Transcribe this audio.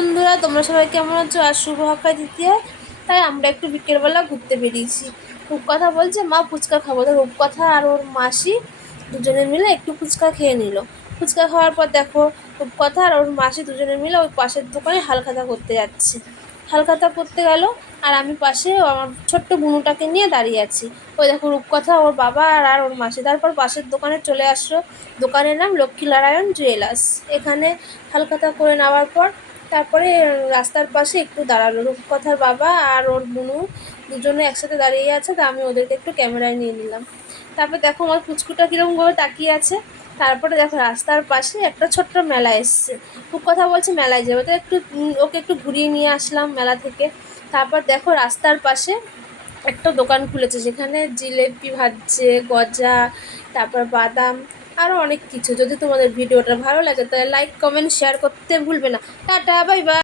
বন্ধুরা, তোমরা সবাই কেমন আছো? আর শুভ অক্ষয় তৃতীয়া, তাই আমরা একটু বিকেলবেলা ঘুরতে বেরিয়েছি। রূপকথা বলছে মা ফুচকা খাবো, তো রূপকথা আর ওর মাসি দুজনে মিলে একটু ফুচকা খেয়ে নিল। ফুচকা খাওয়ার পর দেখো, রূপকথা আর ওর মাসি দুজনে মিলে ওই পাশের দোকানে হালখাতা করতে যাচ্ছে। হালখাতা করতে গেল, আর আমি পাশে আমার ছোট্ট বুনুটাকে নিয়ে দাঁড়িয়ে আছি। ওই দেখো রূপকথা, ওর বাবা আর ওর মাসি তারপর পাশের দোকানে চলে আসলো। দোকানের নাম লক্ষ্মীনারায়ণ জুয়েলার্স। এখানে হালখাতা করে নেওয়ার পর তারপরে রাস্তার পাশে একটু দাঁড়ালো। রূপকথার বাবা আর ওর বুনু দুজনে একসাথে দাঁড়িয়ে আছে, তা আমি ওদেরকে একটু ক্যামেরায় নিয়ে নিলাম। তারপর দেখো আমার পুচকুটা কীরকমভাবে তাকিয়ে আছে। তারপরে দেখো রাস্তার পাশে একটা ছোট্ট মেলা এসছে। রূপকথা বলছে মেলায় যাবে, তো একটু ওকে একটু ঘুরিয়ে নিয়ে আসলাম মেলা থেকে। তারপর দেখো রাস্তার পাশে একটা দোকান খুলেছে, যেখানে জিলেপি ভাজছে, গজা, তারপর বাদাম, আরও অনেক কিছু। যদি তোমাদের ভিডিওটা ভালো লাগে তাহলে লাইক কমেন্ট শেয়ার করতে ভুলবে না। Tata, bye bye.